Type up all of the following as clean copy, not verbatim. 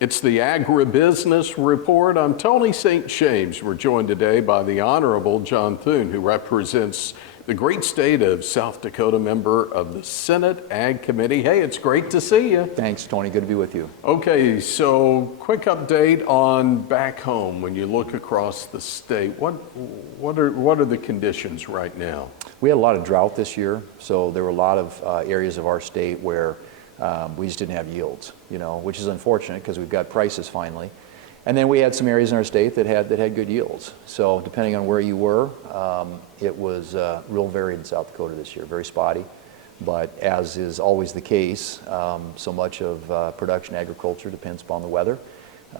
It's the Agribusiness Report. I'm Tony St. James. We're joined today by the Honorable John Thune, who represents the great state of South Dakota, member of the Senate Ag Committee. Hey, it's great to see you. Thanks, Tony. Good to be with you. Okay, so quick update on back home. When you look across the state, what are the conditions right now? We had a lot of drought this year, so there were a lot of areas of our state where we just didn't have yields, which is unfortunate because we've got prices finally. And then we had some areas in our state that had good yields. So depending on where you were, it was real varied in South Dakota this year, very spotty. But as is always the case, so much of production agriculture depends upon the weather.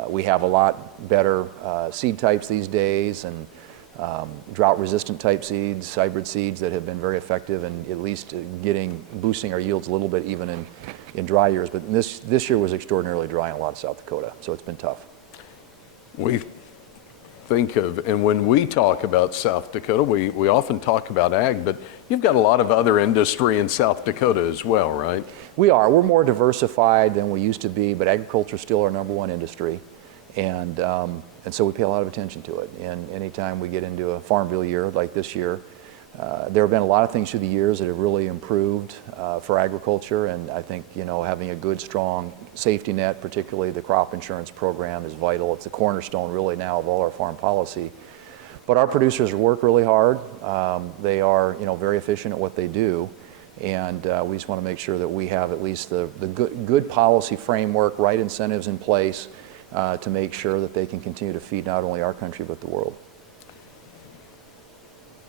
We have a lot better seed types these days, and drought-resistant type seeds, hybrid seeds that have been very effective in at least boosting our yields a little bit even in dry years. But this year was extraordinarily dry in a lot of South Dakota, so it's been tough. We think of, and when we talk about South Dakota, we often talk about ag, but you've got a lot of other industry in South Dakota as well, right? We are. We're more diversified than we used to be, but agriculture is still our #1 industry. And so we pay a lot of attention to it. And anytime we get into a farm bill year like this year, there have been a lot of things through the years that have really improved for agriculture. And I think, having a good, strong safety net, particularly the crop insurance program, is vital. It's the cornerstone really now of all our farm policy. But our producers work really hard. They are, very efficient at what they do. And we just want to make sure that we have at least the good policy framework, right incentives in place to make sure that they can continue to feed not only our country but the world.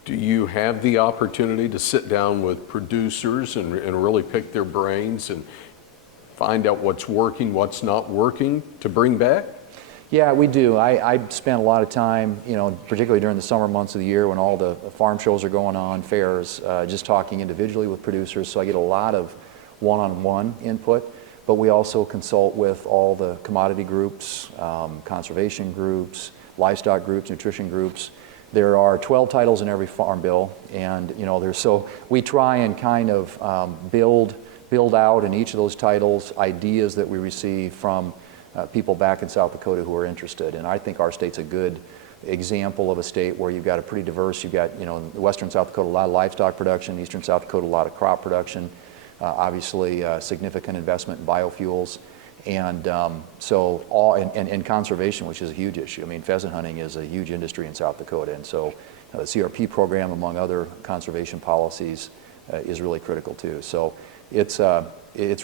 Do you have the opportunity to sit down with producers and really pick their brains and find out what's working, what's not working to bring back? Yeah, we do. I spend a lot of time, particularly during the summer months of the year when all the farm shows are going on, fairs, just talking individually with producers. So I get a lot of one-on-one input. But we also consult with all the commodity groups, conservation groups, livestock groups, nutrition groups. There are 12 titles in every farm bill, and so we try and kind of build out in each of those titles ideas that we receive from people back in South Dakota who are interested. And I think our state's a good example of a state where you've got a pretty diverse. You've got western South Dakota a lot of livestock production, eastern South Dakota a lot of crop production. Obviously, significant investment in biofuels, and and conservation, which is a huge issue. I mean, pheasant hunting is a huge industry in South Dakota, and so the CRP program, among other conservation policies, is really critical too. So it's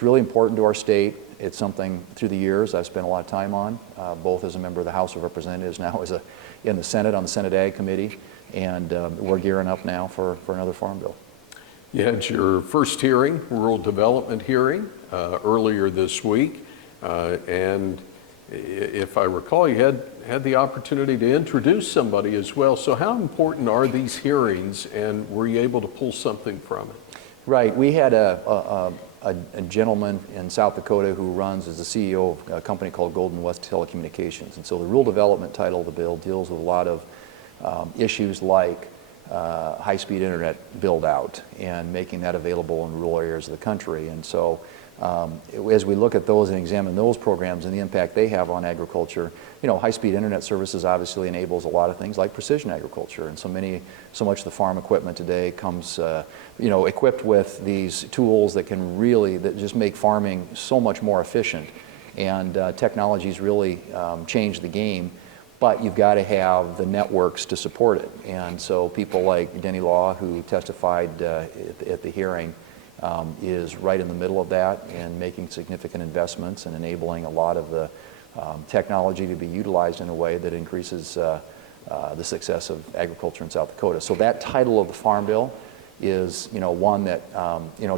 really important to our state. It's something through the years I've spent a lot of time on, both as a member of the House of Representatives, now in the Senate on the Senate Ag Committee, and we're gearing up now for another farm bill. You had your first hearing, rural development hearing, earlier this week, and if I recall, you had the opportunity to introduce somebody as well. So how important are these hearings, and were you able to pull something from it? Right. We had a gentleman in South Dakota who runs as the CEO of a company called Golden West Telecommunications, and so the rural development title of the bill deals with a lot of issues like high-speed internet build-out and making that available in rural areas of the country. And so as we look at those and examine those programs and the impact they have on agriculture, high-speed internet services obviously enables a lot of things like precision agriculture. And so much of the farm equipment today comes equipped with these tools that just make farming so much more efficient. And technology's really changed the game. But you've got to have the networks to support it. And so people like Denny Law, who testified at the hearing, is right in the middle of that and making significant investments and enabling a lot of the technology to be utilized in a way that increases the success of agriculture in South Dakota. So that title of the Farm Bill is one that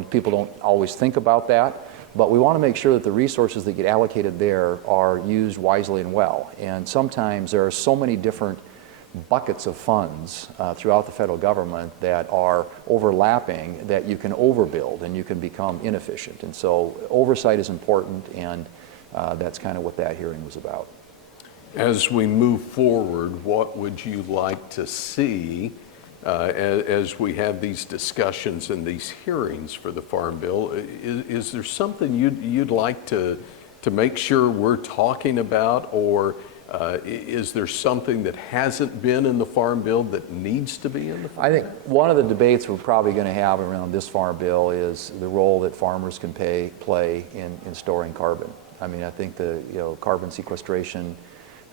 people don't always think about that. But we want to make sure that the resources that get allocated there are used wisely and well. And sometimes there are so many different buckets of funds throughout the federal government that are overlapping that you can overbuild and you can become inefficient. And so oversight is important, and that's kind of what that hearing was about. As we move forward, what would you like to see as we have these discussions and these hearings for the Farm Bill? Is there something you'd like to to make sure we're talking about, or is there something that hasn't been in the Farm Bill that needs to be in the Farm I think Bill? one of the debates we're probably going to have around this Farm Bill is the role that farmers can play in storing carbon. I mean, I think the carbon sequestration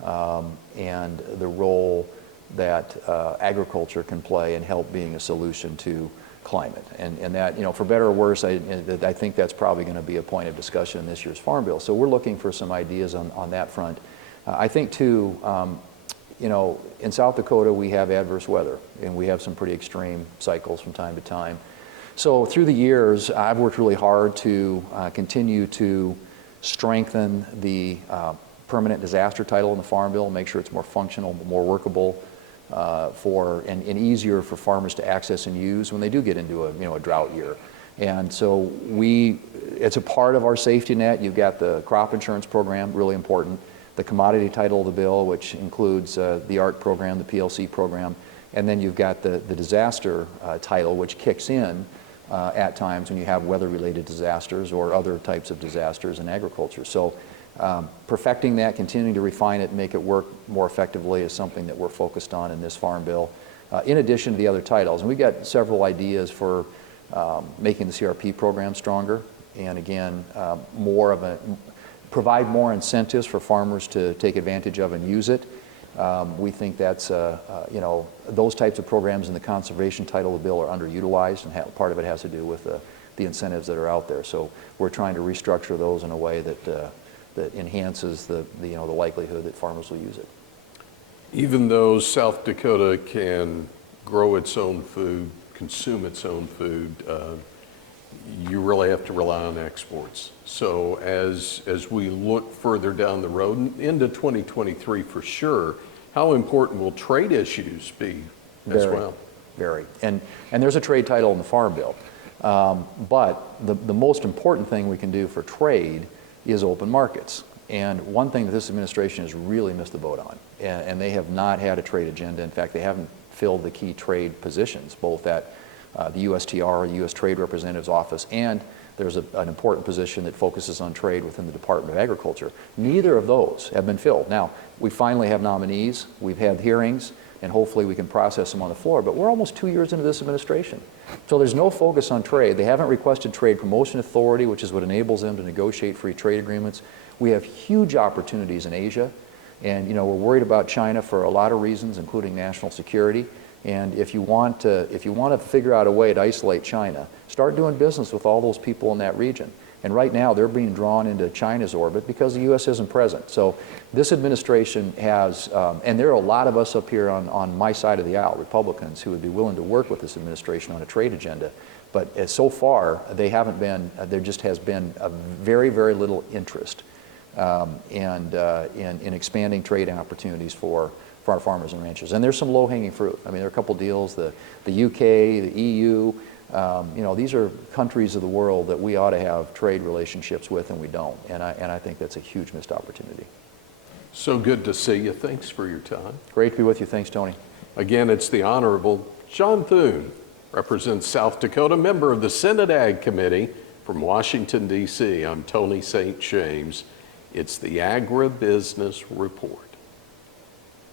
and the role that agriculture can play in help being a solution to climate. And that, for better or worse, I think that's probably going to be a point of discussion in this year's Farm Bill. So we're looking for some ideas on that front. I think too, in South Dakota we have adverse weather and we have some pretty extreme cycles from time to time. So through the years, I've worked really hard to continue to strengthen the permanent disaster title in the Farm Bill, make sure it's more functional, more workable, and easier for farmers to access and use when they do get into a drought year. And so it's a part of our safety net. You've got the crop insurance program, really important, the commodity title of the bill, which includes the ART program, the PLC program, and then you've got the disaster title, which kicks in at times when you have weather-related disasters or other types of disasters in agriculture. So perfecting that, continuing to refine it and make it work more effectively is something that we're focused on in this Farm Bill, in addition to the other titles. And we've got several ideas for making the CRP program stronger, and again, provide more incentives for farmers to take advantage of and use it. We think that's, those types of programs in the conservation title of the bill are underutilized, and part of it has to do with the incentives that are out there. So we're trying to restructure those in a way that enhances the likelihood that farmers will use it. Even though South Dakota can grow its own food, consume its own food, you really have to rely on exports. So as we look further down the road, into 2023 for sure, how important will trade issues be as well? Very. And there's a trade title in the Farm Bill. But the most important thing we can do for trade is open markets. And one thing that this administration has really missed the boat on, and they have not had a trade agenda. In fact, they haven't filled the key trade positions, both at the USTR, the U.S. Trade Representative's Office, and there's an important position that focuses on trade within the Department of Agriculture. Neither of those have been filled. Now, we finally have nominees, we've had hearings, and hopefully we can process them on the floor, but we're almost 2 years into this administration. So there's no focus on trade. They haven't requested trade promotion authority, which is what enables them to negotiate free trade agreements. We have huge opportunities in Asia, and we're worried about China for a lot of reasons, including national security. And if you want to figure out a way to isolate China, start doing business with all those people in that region. And right now they're being drawn into China's orbit because the U.S. isn't present. So this administration has, and there are a lot of us up here on my side of the aisle, Republicans, who would be willing to work with this administration on a trade agenda. But so far, they haven't been, there just has been a very, very little interest in expanding trade opportunities for our farmers and ranchers. And there's some low-hanging fruit. I mean, there are a couple deals, the UK, the EU, these are countries of the world that we ought to have trade relationships with, and we don't. And I think that's a huge missed opportunity. So good to see you. Thanks for your time. Great to be with you. Thanks, Tony. Again, it's the Honorable John Thune, represents South Dakota, member of the Senate Ag Committee from Washington, D.C. I'm Tony St. James. It's the Agribusiness Report.